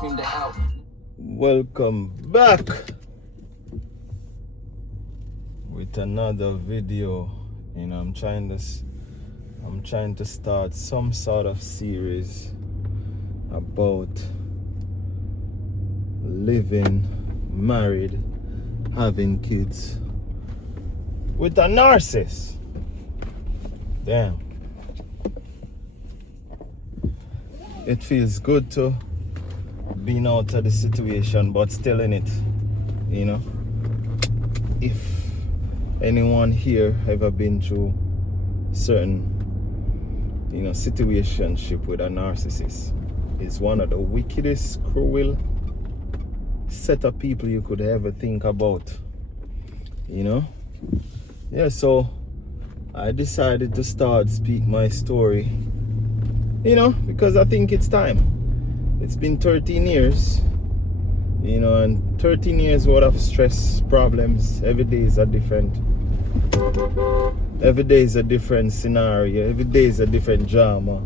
screamed it out. Welcome back with another video. I'm trying to start some sort of series about living married, having kids with a narcissist. Damn. It feels good to being out of the situation, but still in it. If anyone here ever been through certain situationship with a narcissist, it's one of the wickedest, cruel set of people you could ever think about. So I decided to speak my story, because I think it's time. It's been 13 years, and 13 years worth of stress, problems. Every day is a different scenario. Every day is a different drama.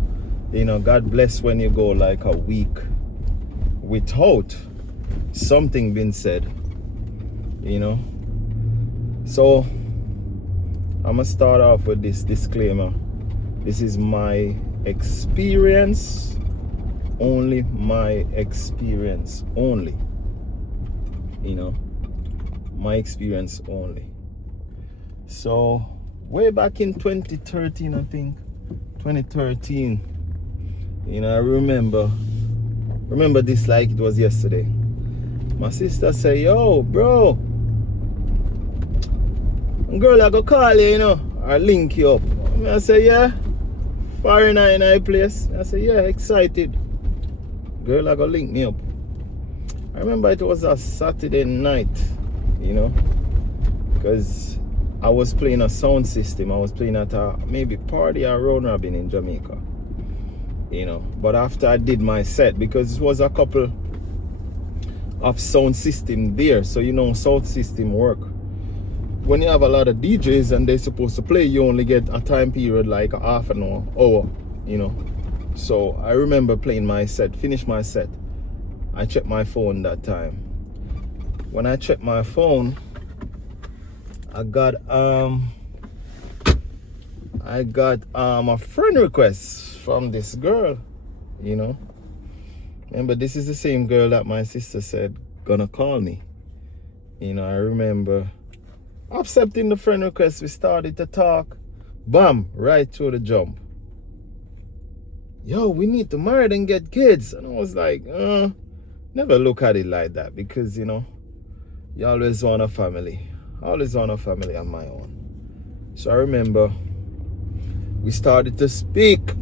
God bless when you go like a week without something being said, So I'm gonna start off with this disclaimer. This is my experience. Only my experience only. My experience only. So way back in 2013, I think 2013, I remember this like it was yesterday. My sister said, "Yo, bro, girl, I go call you, or link you up." I say, "Yeah, foreigner in a place." I say, "Yeah, excited. Girl, I go link me up." I remember it was a Saturday night, because I was playing a sound system. I was playing at a maybe party or round robin in Jamaica, But after I did my set, because it was a couple of sound system there, so sound system work. When you have a lot of DJs and they're supposed to play, you only get a time period like a half an hour, So I remember playing my set, finished my set. I checked my phone that time. When I checked my phone, I got a friend request from this girl, Remember, this is the same girl that my sister said gonna call me. I remember accepting the friend request. We started to talk. Bam, right through the jump. "Yo, we need to marry and get kids." And I was like, never look at it like that, because you always want a family. I always want a family on my own. So I remember we started to speak.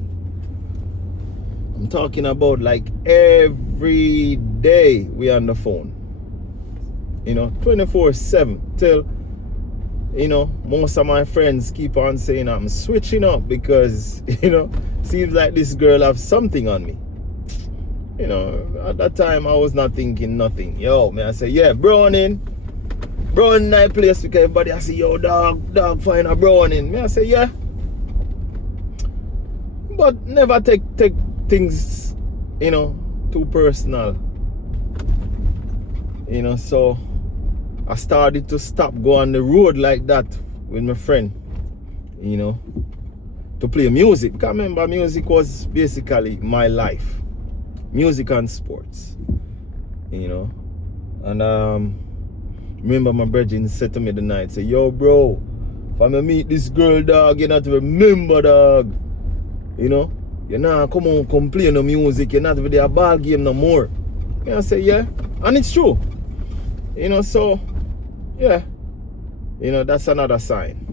I'm talking about like every day we on the phone, 24/7 till most of my friends keep on saying I'm switching up, because seems like this girl have something on me. At that time I was not thinking nothing. Yo, man, I say, "Yeah, Browning that place," because everybody I say, "Yo, dog find a Browning." Me I say, "Yeah," but never take things too personal. So I started to stop go on the road like that with my friend, to play music. Because remember, music was basically my life. Music and sports, And remember my brethren said to me the night, say, "Yo, bro, if I meet this girl, dog, you not remember, dog. You're not come play no music. You're not with a ball game no more." I say, "Yeah," and it's true. So yeah, that's another sign.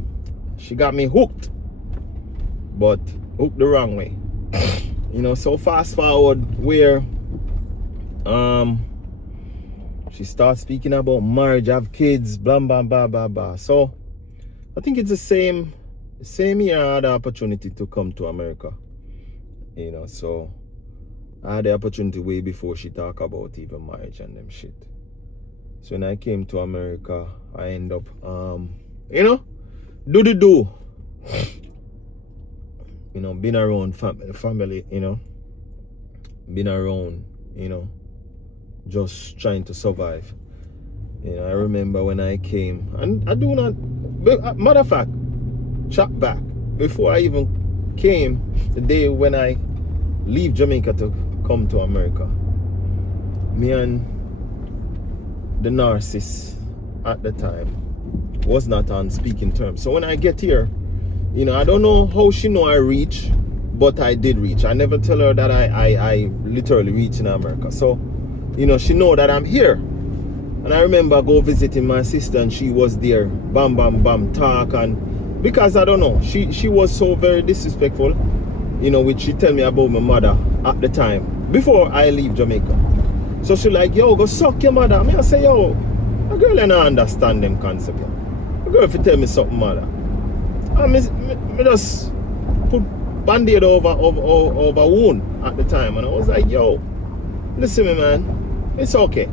She got me hooked, but hooked the wrong way. So fast forward where she starts speaking about marriage, have kids, blah blah blah blah blah. So I think it's the same year I had the opportunity to come to America. So I had the opportunity way before she talk about even marriage and them shit. So when I came to America, I end up do been around family, been around just trying to survive. You know, I remember when I came, and I do not, matter of fact, chat back, before I even came, the day when I leave Jamaica to come to America, me and the narcissist at the time was not on speaking terms. So when I get here, you know, I don't know how she know I reach, but I did reach. I never tell her that I literally reach in America. So, you know, she know that I'm here. And I remember go visiting my sister, and she was there, bam, bam, bam, talk. And because I don't know, she was so very disrespectful, you know, which she tell me about my mother at the time, before I leave Jamaica. So she like, yo, go suck your mother. Me I say, yo, a girl ain't understand them concept. A girl if you tell me something, mother. And me just put band-aid over wound at the time. And I was like, yo, listen me, man, it's okay.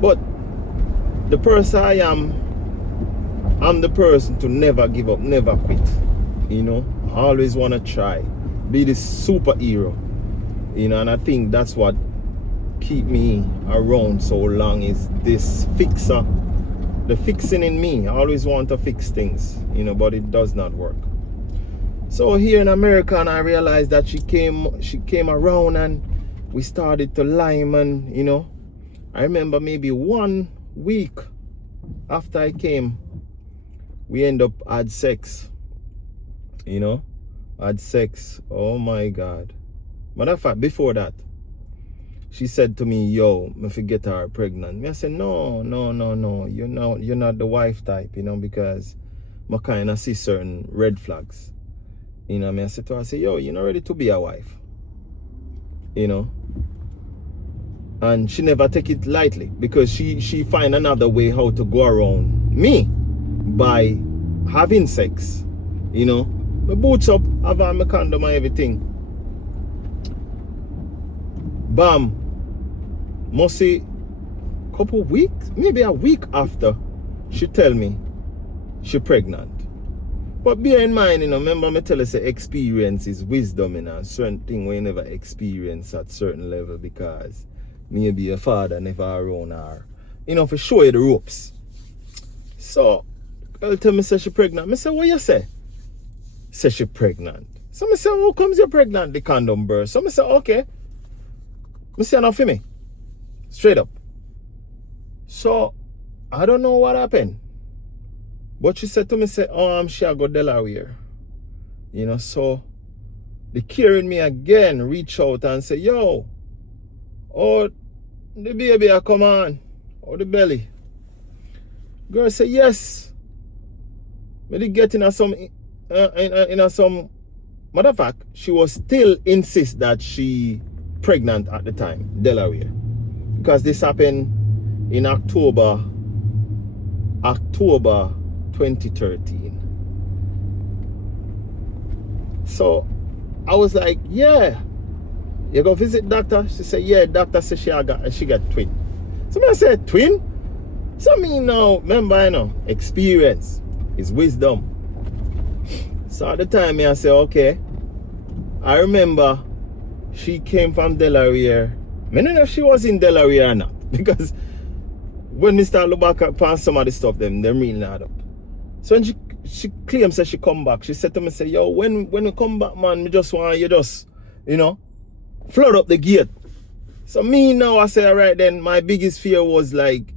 But the person I am, I'm the person to never give up, never quit. You know, I always want to try, be this superhero. You know, and I think that's what keep me around so long, is this fixer, the fixing in me. I always want to fix things, you know, but it does not work. So here in America, and I realized that she came around, and we started to lime, and you know, I remember maybe 1 week after I came, we end up had sex. You know, had sex. Oh my God. Matter of fact, before that, she said to me, yo, me forget her pregnant. Me I said, no, you're not the wife type, you know, because I kind of see certain red flags. You know, me I said to her, I said, yo, you're not ready to be a wife. You know. And she never take it lightly, because she find another way how to go around me by having sex. You know, my boots up, have on my condom and everything. Bam. Must say couple weeks, maybe a week after, she tell me she pregnant. But bear in mind, you know, remember me tell her say experience is wisdom, you know, certain thing we never experience at certain level, because maybe a father never around her, you know, for show you the ropes. So girl tell me say she pregnant. Me say, what you say? Say she pregnant. So me say, how comes you pregnant? The condom burst. So me say, okay. Me say, enough for me. Straight up. So I don't know what happened, but she said to me, say, she a go Delaware. You know, so the care in me again reach out and say, yo, oh, the baby a come on, or the belly. Girl say, yes. Me did get in some matter of fact, she was still insist that she pregnant at the time, Delaware. Because this happened in October 2013. So I was like, yeah, you go visit doctor? She said, yeah, doctor said she got twin. So I said, twin? So me now, remember, you know, experience is wisdom. So at the time, I said, okay. I remember she came from Delaware. I don't know if she was in Delaware or not, because when we start look back upon some of the stuff, them really not up. So when she claims that she come back, she said to me, say, yo, when we come back, man, me just want you just, you know, flood up the gate. So me now, I say, all right, then my biggest fear was like,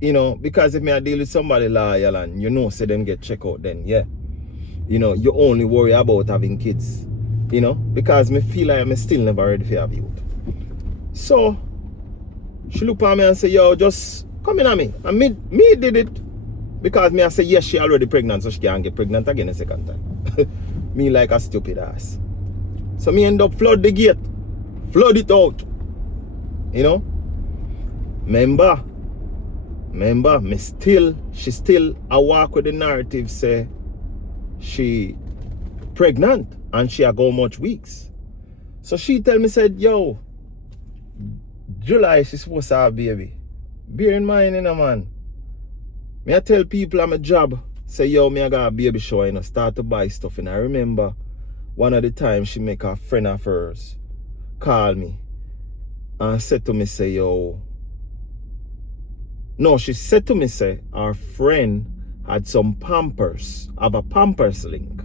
you know, because if me I deal with somebody loyal and you know, say them get checked out, then yeah, you know, you only worry about having kids, you know, because me feel like I'm still never ready for have youth. So she looked at me and said, yo, just come in at me. And me did it because me I say, yes, she already pregnant, so she can't get pregnant again a second time. Me like a stupid ass. So me end up flood the gate. Flood it out. You know? Remember, she still I walk with the narrative say she pregnant and she a go much weeks. So she tell me, said, yo, July she's supposed to have a baby. Bear in mind, you know, man. Me I tell people I'm a job, say, yo, me I got a baby show, you know, start to buy stuff. And I remember one of the times she make a friend of hers call me and said to me, say, yo, no, she said to me, say, our friend had some Pampers, have a Pampers link.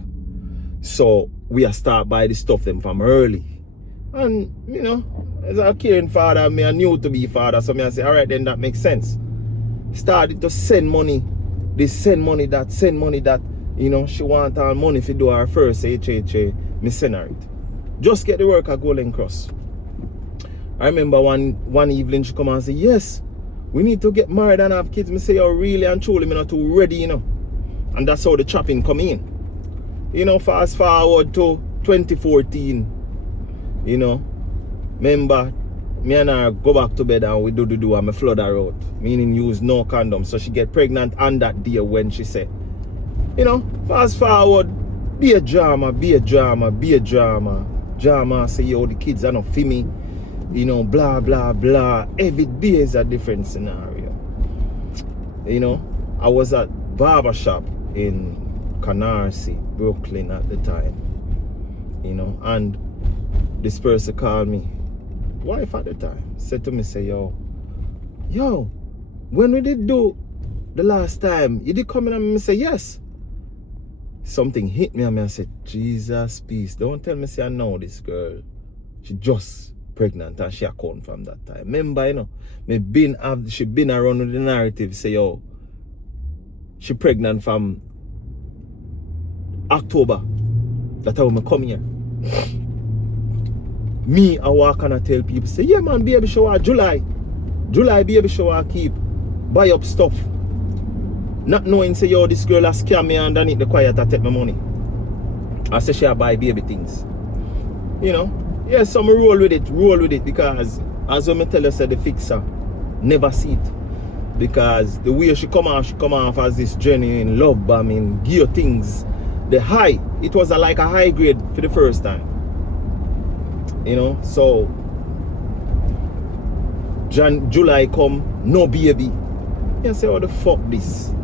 So we are start buy the stuff them from early. And, you know, as a caring father, me a new to be father, so me I say, all right, then that makes sense. Started to send money, send money that, you know, she want all money if you do her first HHA, me send her it. Just get the work at Golden Cross. I remember one evening she come and say, yes, we need to get married and have kids. Me say, oh, really and truly, me not too ready, you know. And that's how the chopping come in. You know, fast forward to 2014, you know, remember, me and her go back to bed and we do and me flood her out. Meaning use no condom. So she get pregnant on that day when she said, you know, fast forward, be a drama. Drama say, yo, the kids are not for me. You know, blah, blah, blah. Every day is a different scenario. You know, I was at barbershop in Canarsie, Brooklyn at the time. You know, and this person called me, wife at the time, said to me, say, yo, when we did do the last time, you did come in and me say, yes. Something hit me and I said, Jesus, peace. Don't tell me, say, I know this girl. She just pregnant and she a come from that time. Remember, you know, she been around with the narrative, say, yo, she pregnant from October. That's how I come here. Me, I walk and I tell people, say, yeah, man, baby shower, July baby shower, keep, buy up stuff. Not knowing, say, yo, this girl has scam me underneath the quiet, I take my money. I say, she buy baby things. You know, yeah, so I roll with it, because, as I tell you, say, the fixer, never see it. Because the way she come off as this genuine love bombing, give you things, the high, it was like a high grade for the first time. You know, so July come, no baby. You say, what the fuck this?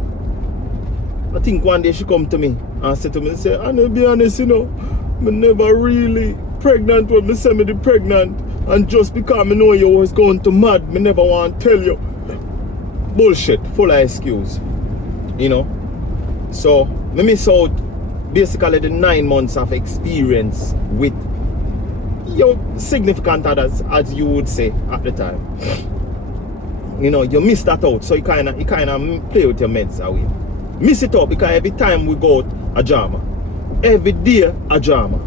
I think one day she come to me and said to me, say, I'm gonna be honest, you know, me never really pregnant when me say me the pregnant, and just because me know you was going to mad, me never want to tell you. Bullshit, full of excuse. You know? So me miss out basically the 9 months of experience with your significant others, as you would say at the time. You know, you miss that out, so you kinda play with your meds away. Miss it out because every time we go out, a drama. Every day a drama.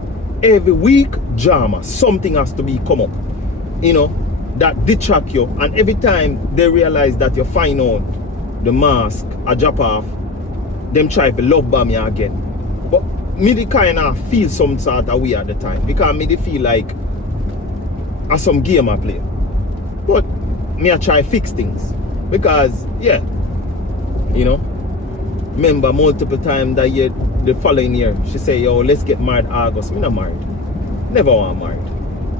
Every week drama. Something has to be come up. You know, that detract you, and every time they realize that you find out the mask a drop off, them try to love bomb you again. But me the kind of feel some sort of way at the time, because me the feel like as some game I play. But me I try fix things, because yeah, you know, remember multiple times that year, the following year, she say, yo, let's get married August. Me not married, never want married.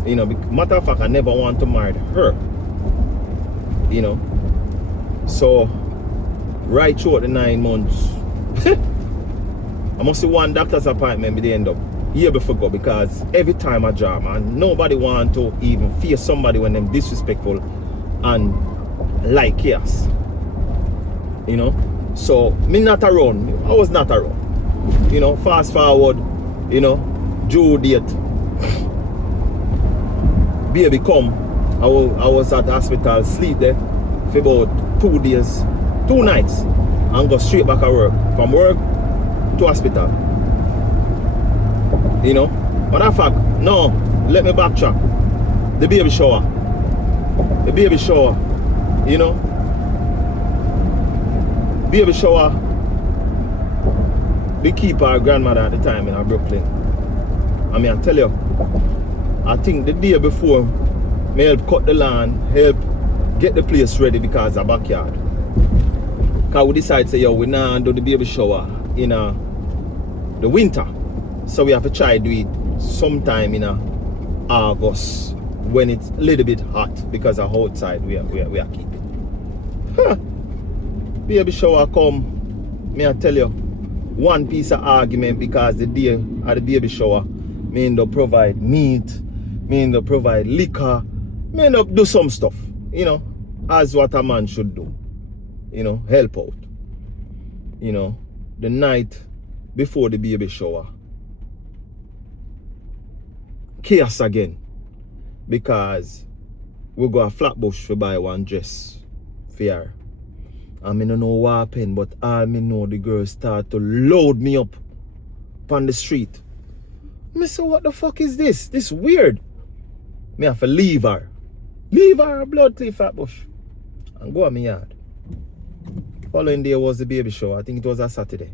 You know, matter of fact, I never want to marry her. You know, so right throughout the 9 months, I must see one doctor's appointment by the end of year before go, because every time I drama, and nobody want to even fear somebody when them disrespectful and like chaos. You know, so me not around. I was not around. You know, fast forward, you know, due date. Baby come, I was at the hospital, sleep there for about 2 days, 2 nights, and go straight back at work. From work to hospital. You know, matter of fact, no, let me backtrack. The baby shower, you know, baby shower, we keep our grandmother at the time in our Brooklyn. I mean, I tell you, I think the day before, me help cut the land, help get the place ready because of backyard. Because we decide, say, yo, we now do the baby shower in the winter. So we have to try to do it sometime in August when it's a little bit hot, because of outside we are keeping. Huh. Baby shower come, me I tell you, one piece of argument, because the day of the baby shower, me end up provide meat, me end up provide liquor, me end up do some stuff, you know, as what a man should do. You know, help out. You know, the night before the baby shower. Chaos again. Because we go a Flatbush to buy one dress for her. And I don't know what happened, but all me know the girl start to load me up on the street. I say, what the fuck is this? This weird. Me have to leave her. Leave her blood clean Flatbush. And go on my yard. Following day was the baby shower. I think it was a Saturday.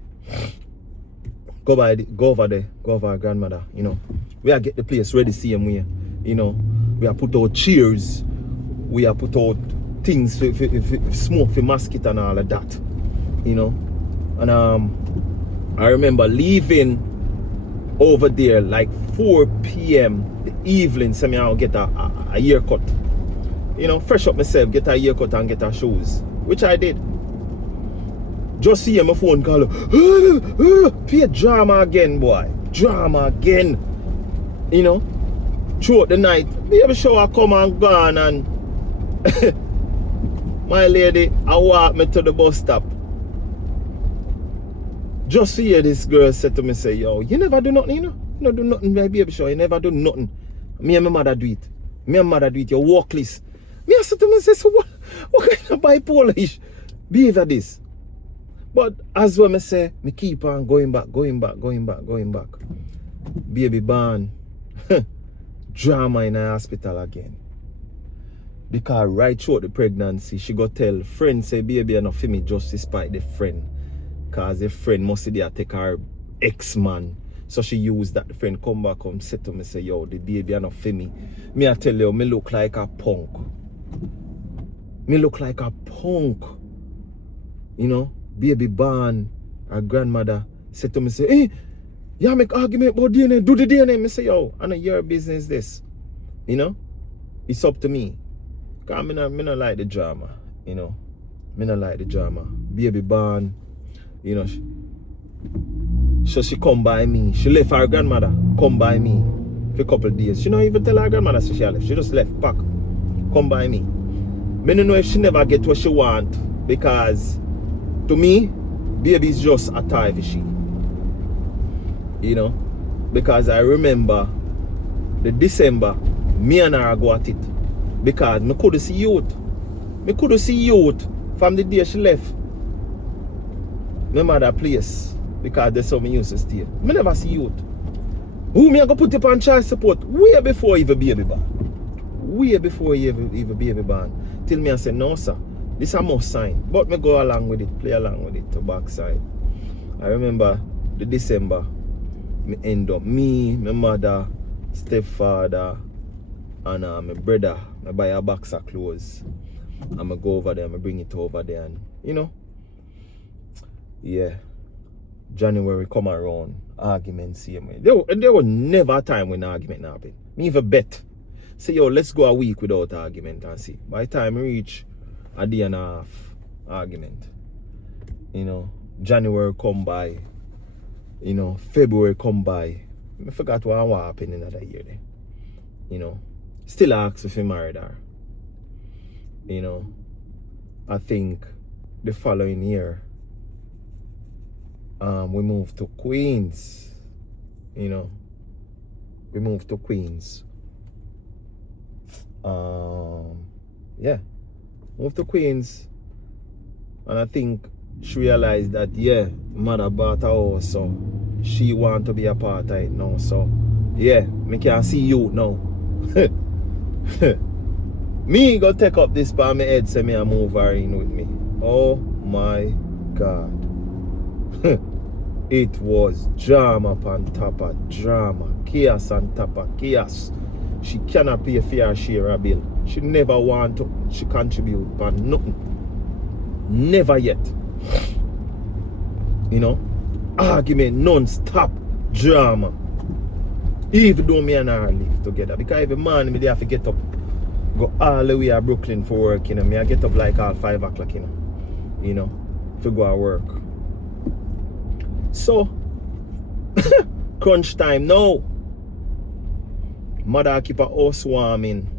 Go over there, go over our grandmother, you know. We are get the place ready same way. You know. We are put out cheers. We are put out things for smoke for mosquito and all of that. You know. And I remember leaving over there like 4 p.m. the evening, so I'll get a haircut. You know, fresh up myself, get a haircut and get her shoes. Which I did. Just see my phone call. Pay drama again, boy. Drama again. You know, throughout the night, baby shower come and gone, and my lady, I walk me to the bus stop. Just hear this girl said to me, say, yo, you never do nothing, you know? You don't do nothing by baby shower, you never do nothing. Me and my mother do it. Me and my mother do it, you walkless. Me I said to me, say, so what kind of bipolar behavior this? But as well, I say, me keep on going back. Baby born. Drama in the hospital again. Because right throughout the pregnancy, she got tell friend say baby enough for me just despite the friend. Because the friend must there take her ex-man. So she used that. The friend come back and said to me, say, yo, the baby enough for me. Me I tell you, me look like a punk. Me look like a punk. You know? Baby born, her grandmother said to me, say, hey, you make argument about DNA, do the DNA. I say, yo, I know your business this. You know? It's up to me. Because I don't like the drama. You know? I don't like the drama. Baby born, you know. So she come by me. She left her grandmother, come by me for a couple of days. She don't even tell her grandmother so she left. She just left, pack, come by me. I don't know if she never get what she want, because to me, baby is just a tie for she. You know? Because I remember the December, me and her go at it. Because me couldn't see youth. Me couldn't see youth from the day she left my mother place. Because that's how me used to stay. Me never see youth. Who me I go put up on child support way before even baby born. Way before even baby born. Till me I say, no sir. This a must sign, but me go along with it, play along with it to backside. I remember the December, me end up me, my mother, stepfather, and my brother. I buy a box of clothes, and I go over there, I bring it over there, and you know, yeah. January come around, argument same way. There was never a time when argument happened. Me even bet, say yo, let's go a week without argument and see. By the time we reach a day and a half argument, you know, January come by, you know, February come by. I forgot what happened in that year then. You know, still ask if he married her. You know, I think the following year, we moved to Queens. You know, we moved to Queens. Yeah. Moved to Queens, and I think she realized that, yeah, mother bought a house, so she want to be a part of it now. So, yeah, me can see you now. Me go take up this by my head, say me I move her in with me. Oh my God. It was drama upon top of drama, chaos on top of chaos. She cannot pay for her share of bill. She never want to she contribute but nothing. Never yet. You know? Argument non-stop drama. Even though me and her live together. Because every morning me have to get up. Go all the way to Brooklyn for work, you know. Me I get up like all 5 o'clock, you know. You know. To go to work. So crunch time now. Mother keep her house warming.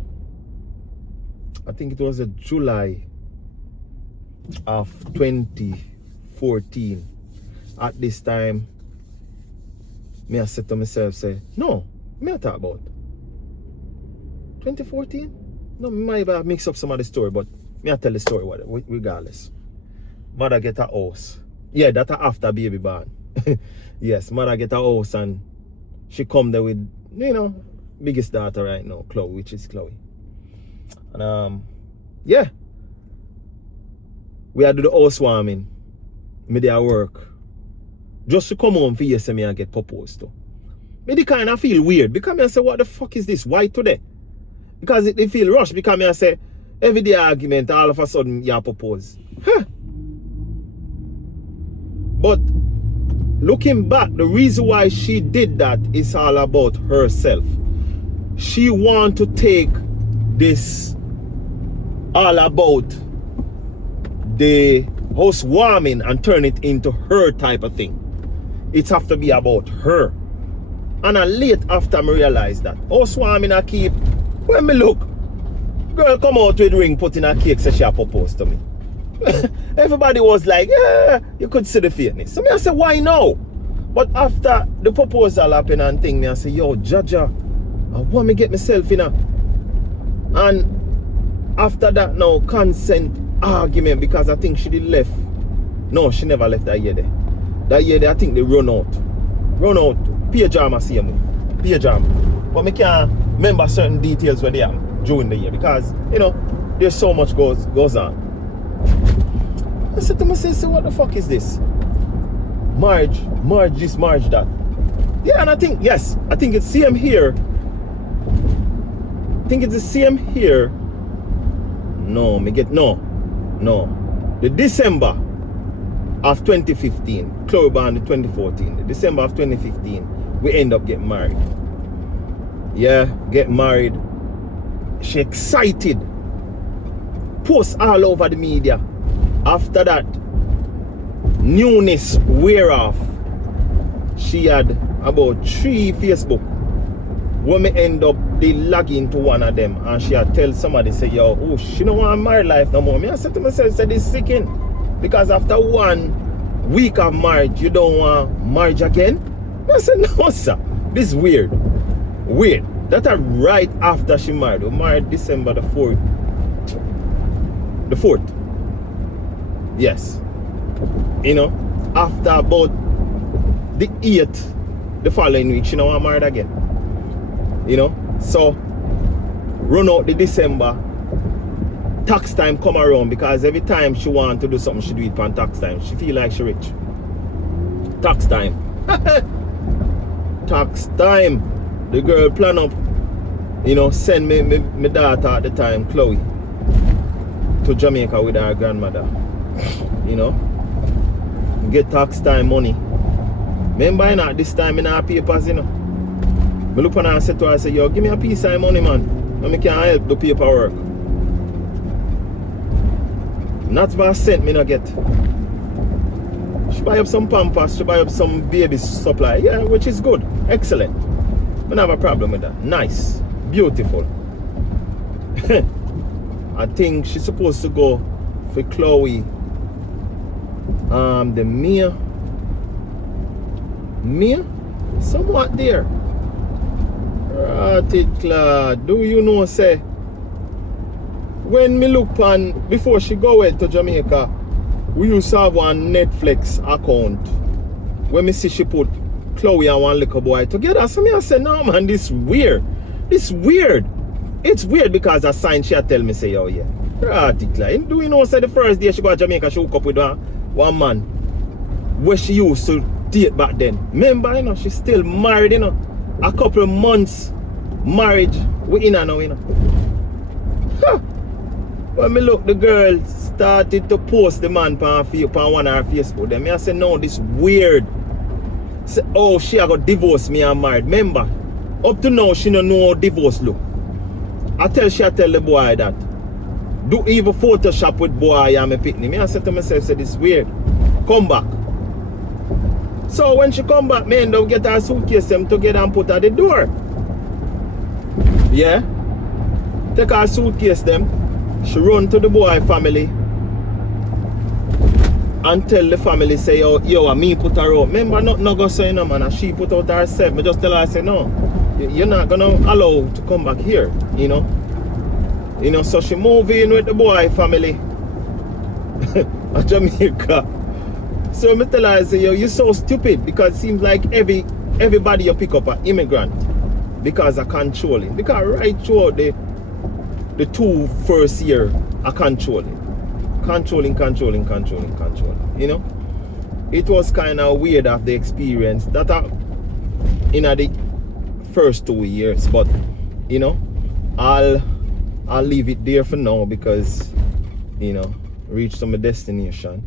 I think it was a July of 2014. At this time, me I said to myself, say, no, me I talk about 2014? No, me might have mixed up some of the story, but me I tell the story regardless. Mother get a house. Yeah, that's after baby born. Yes, mother get a house and she come there with, you know, biggest daughter right now, Chloe, which is Chloe. And yeah. We had to do the housewarming. Me there work. Just to come home for yes me and get proposed to. Me the kind of feel weird because me I say, what the fuck is this? Why today? Because it feel rushed because me I say everyday argument all of a sudden you propose. Huh. But looking back, the reason why she did that is all about herself. She want to take this all about the housewarming and turn it into her type of thing. It have to be about her. And I late after me realize that housewarming I keep, when me look, girl come out with ring, put in a cake, say she proposed to me. Everybody was like, yeah, you could see the fairness. So me I say, why no? But after the proposal happened and thing, me I say, yo, Jaja, I want me get myself in a. And after that now, consent argument, because I think she did left. No, she never left that year there. That year there, I think they run out. Pajama same. Pajama. But me can't remember certain details when they are during the year because, you know, there's so much goes on. I said to myself, so what the fuck is this? Marriage this, marriage that. Yeah, and I think, yes, I think it's same here. I think it's the same here. No. The December of 2015, Chloe born in 2014. The December of 2015, we end up getting married. Yeah, get married. She excited. Posts all over the media. After that, newness wear off. She had about 3 Facebook. When me end up, they log into one of them and she had tell somebody, say, yo, oh, she don't want married life no more. Me I said to myself, say, this sicking. Because after 1 week of marriage, you don't want marriage again? Me I said, no, sir. This is weird. Weird. That right after she married. We married December the 4th. The 4th. Yes. You know, after about the 8th, the following week, she don't want married again. You know, so run out the December, tax time come around because every time she want to do something, she do it on tax time. She feel like she rich. Tax time. Tax time. The girl plan up, you know, send me my daughter at the time, Chloe, to Jamaica with her grandmother. You know, get tax time money. Remember, you know, this time in our papers, you know. I look on her and said to her, I say, yo, give me a piece of money, man. And I can help the paperwork. Not for a cent me not get. She buy up some Pampers, she buy up some baby supply. Yeah, which is good. Excellent. I don't have a problem with that. Nice. Beautiful. I think she's supposed to go for Chloe. The Mia. Somewhat there. Do you know, say, when me look on, before she go away to Jamaica, we used to have one Netflix account. When me see she put Chloe and one little boy together, so me I say, no man, this weird. It's weird because a sign she tell me, say, oh yeah. Do you know, say the first day she go to Jamaica, she hook up with one man where she used to date back then. Remember, you know, she's still married, you know. A couple of months marriage, we in her now, you know. Huh. When me look, the girl started to post the man on one of her Facebook. Then me I say, no, this weird. Say, oh, she got divorced me and married. Remember, up to now, she don't know how divorce look. I tell the boy that. Do even Photoshop with boy and me picnic. Me I said to myself, say, this weird. Come back. So when she come back, me end up get her suitcase them together and put her at the door. Yeah. Take her suitcase them She run to the boy family and tell the family, say, yo, me put her out. Remember, not go say no, man, and she put out herself. I just tell her, I say, no, you're not gonna allow to come back here, you know. You know, so she move in with the boy family at Jamaica. So I tell her, I say, yo, you're so stupid, because it seems like everybody you pick up an immigrant because of controlling. Because right throughout the 2 first year are controlling. Controlling. You know? It was kind of weird of the experience that in the first 2 years. But, you know, I'll leave it there for now, because, you know, reach to my destination.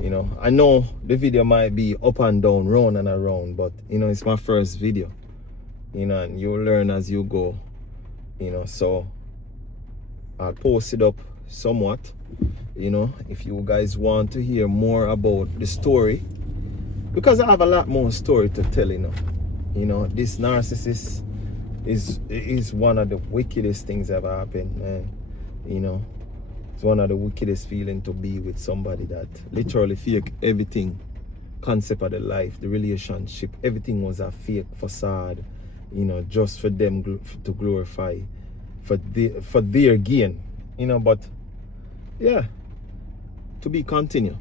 You know, I know the video might be up and down, round and around, but, you know, it's my first video. You know, and you'll learn as you go. You know, so I'll post it up somewhat. You know, if you guys want to hear more about the story, because I have a lot more story to tell. You know, this narcissist is one of the wickedest things ever happened, man. You know, it's one of the wickedest feeling to be with somebody that literally fake everything, concept of the life, the relationship, everything was a fake facade, you know, just for them to glorify, for their gain, you know. But yeah, to be continued.